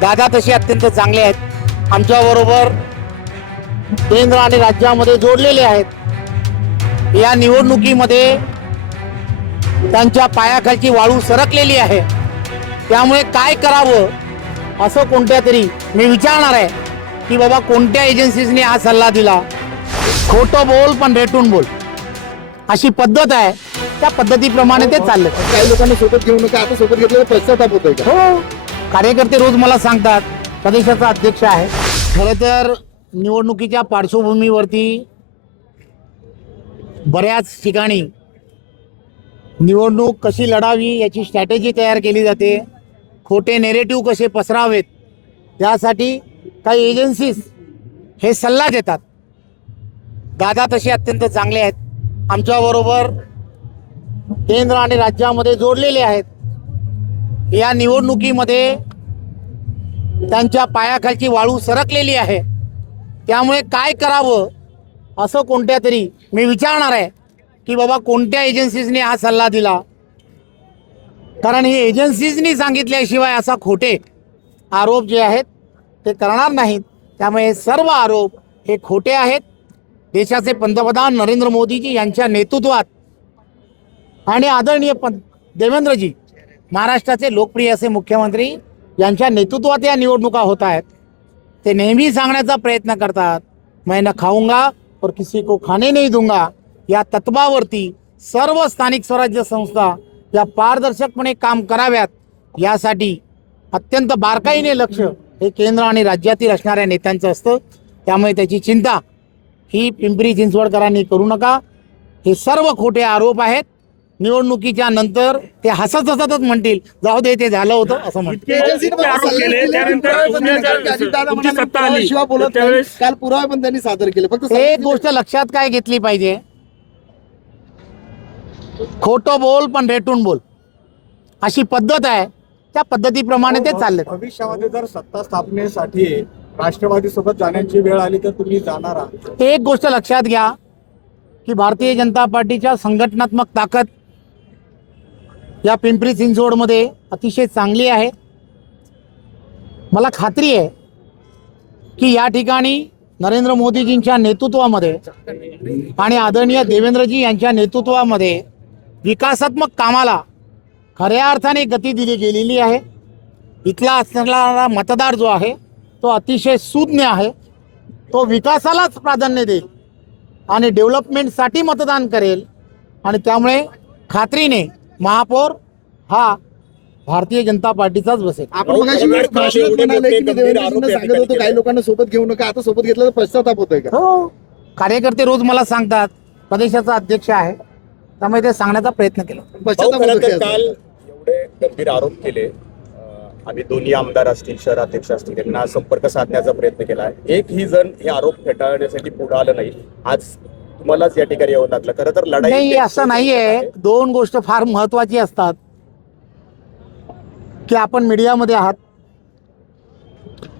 दादा तसे अत्यंत चांगले आहेत, आमच्याबरोबर केंद्र आणि राज्यामध्ये जोडलेले आहेत। या निवडणुकीमध्ये त्यांच्या पायाखालची वाळू सरकलेली आहे, त्यामुळे काय करावं असं कोणत्या तरी मी विचारणार आहे की बाबा कोणत्या एजन्सीजने हा सल्ला दिला। खोटं बोल पण रेटून बोल अशी पद्धत आहे, त्या पद्धतीप्रमाणे ते चाललं। काही लोकांना सोबत घेऊ नका, आता सोबत घेतलेला पश्चाताप होतोय का? हो, कार्यकर्ते रोज मला सांगतात, प्रदेशाचा अध्यक्ष आहे। खरं तर निवडणुकीच्या पार्श्वभूमीवरती बऱ्याच ठिकाणी निवडणूक कशी लढावी याची स्ट्रॅटेजी तयार केली जाते, खोटे नेरेटिव्ह कसे पसरावेत यासाठी काही एजन्सीज हे सल्ला देतात। दादा तसे अत्यंत चांगले आहेत, आमच्याबरोबर केंद्र आणि राज्यामध्ये जोडलेले आहेत। या निवडणुकीमध्ये त्यांच्या पायाखालची वाळू सरकलेली आहे, त्यामुळे काय करावं असं कोणत्या तरी मी विचारणार आहे की बाबा कोणत्या एजन्सीजने हा सल्ला दिला। कारण हे एजन्सीजनी सांगितल्याशिवाय असा खोटे आरोप जे आहेत ते करणार नाहीत, त्यामुळे हे सर्व आरोप हे खोटे आहेत। देशाचे पंतप्रधान नरेंद्र मोदीजी यांच्या नेतृत्वात आणि आदरणीय देवेंद्रजी महाराष्ट्राचे लोकप्रिय असे मुख्यमंत्री यांच्या नेतृत्वात या निवडणुका होत आहेत। ते नेहमी सांगण्याचा प्रयत्न करतात, मैं न खाऊंगा और किसी को खाने नहीं दूंगा या तत्वावरती सर्व स्थानिक स्वराज्य संस्था या पारदर्शकपणे काम कराव्यात यासाठी अत्यंत बारकाईने लक्ष हे केंद्र आणि राज्यातील असणाऱ्या नेत्यांचं असतं। त्यामुळे त्याची चिंता ही पिंपरी चिंचवडकरांनी करू नका। हे सर्व खोटे आरोप आहेत। निवडणुकीच्या नंतर ते हसत हसतच म्हणतील जाऊ दे ते झालं होतं असं म्हणतील। काल पुरावे पण त्यांनी सादर केले, फक्त एक गोष्ट लक्षात काय घेतली पाहिजे, खोटं बोल पण रेटून बोल अशी पद्धत आहे, त्या पद्धतीप्रमाणे ते चालले। भविष्यामध्ये जर सत्ता स्थापनेसाठी राष्ट्रवादी सोबत जाण्याची वेळ आली तर तुम्ही जाणार आहात? एक गोष्ट लक्षात घ्या की भारतीय जनता पार्टीच्या संघटनात्मक ताकद या पिंपरी चिंचवडमध्ये अतिशय चांगली आहे। मला खात्री आहे की या ठिकाणी नरेंद्र मोदीजींच्या नेतृत्वामध्ये आणि आदरणीय देवेंद्रजी यांच्या नेतृत्वामध्ये विकासात्मक कामाला खऱ्या अर्थाने गती दिली गेलेली आहे। इथला असणारा मतदार जो आहे तो अतिशय सुज्ञ आहे, तो विकासालाच प्राधान्य देईल आणि डेव्हलपमेंटसाठी मतदान करेल आणि त्यामुळे खात्रीने महापौर हा भारतीय जनता पार्टीचाच बसेल। आपण मगाशी म्हणाले की मी देवेंद्रजींना सांगत होतो काही लोकांना सोबत घेऊ नका, आता सोबत घेतलेला पश्चाताप होतोय का? हो, कार्यकर्ते रोज मला सांगतात, प्रदेशाचा अध्यक्ष आहे, त्यामुळे ते सांगण्याचा प्रयत्न केला। पश्चाताप होतोय का? काल एवढे गंभीर आरोप केले, आम्ही दोन्ही आमदार असतील, शहराध्यक्ष असतील, त्यांना संपर्क साधण्याचा प्रयत्न केला, एकही जण हे आरोप फेटाळण्यासाठी पुढे आलं नाही। आज तुम्हालाच या ठिकाणी यावं लागलं। खरं तर लढाई नाही, असं नाहीये। दोन गोष्ट फार महत्वाची असतात की आपण मीडियामध्ये आहात,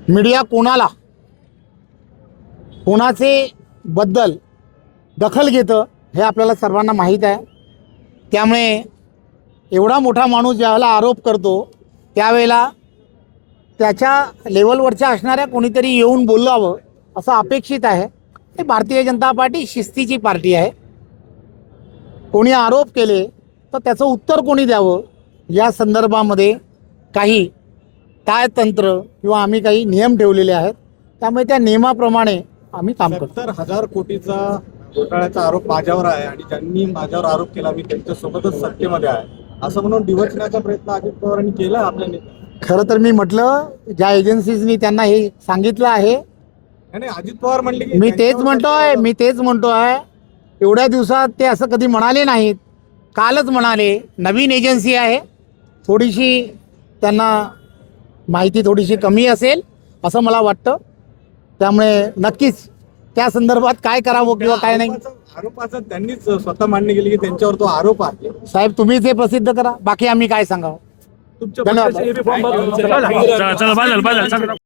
मीडिया कोणाचे बद्दल दखल घेतं हे आपल्याला सर्वांना माहीत आहे। त्यामुळे एवढा मोठा माणूस ज्यावेळेला आरोप करतो त्यावेळेला त्याच्या लेवलवरच्या असणाऱ्या कोणीतरी येऊन बोलावं असं अपेक्षित आहे। हे भारतीय जनता पार्टी शिस्तीची पार्टी आहे, कोणी आरोप केले तर त्याचं उत्तर कोणी द्यावं या संदर्भामध्ये काही ताळतंत्र किंवा आम्ही काही नियम ठेवलेले आहेत, त्यामुळे त्या नियमाप्रमाणे आम्ही काम करतो। 70,000 कोटीचा घोटाळ्याचा आरोप माझ्यावर आहे आणि ज्यांनी माझ्यावर आरोप केला मी त्यांच्यासोबतच सत्तेमध्ये आहे असं म्हणून डिवचण्याचा प्रयत्न अजित पवारांनी केला आपल्या नेत्यांनी। खरं तर मी म्हटलं ज्या एजन्सीजनी त्यांना हे सांगितलं आहे, आणि अजित पवार म्हणले की मी तेच म्हणतोय एवढ्या दिवसात ते असं कधी म्हणाले नाहीत। कालच म्हणाले, नवीन एजन्सी आहे, थोडीशी त्यांना माहिती थोडीशी कमी असेल असं मला वाटतं। त्यामुळे नक्कीच त्या संदर्भात काय करावं किंवा काय नाही आरोपाचं त्यांनीच स्वतः मान्य केली की त्यांच्यावर तो आरोप आहे। साहेब तुम्हीच हे प्रसिद्ध करा, बाकी आम्ही काय सांगावं। तुमच्या धन्यवाद। पक्षाचे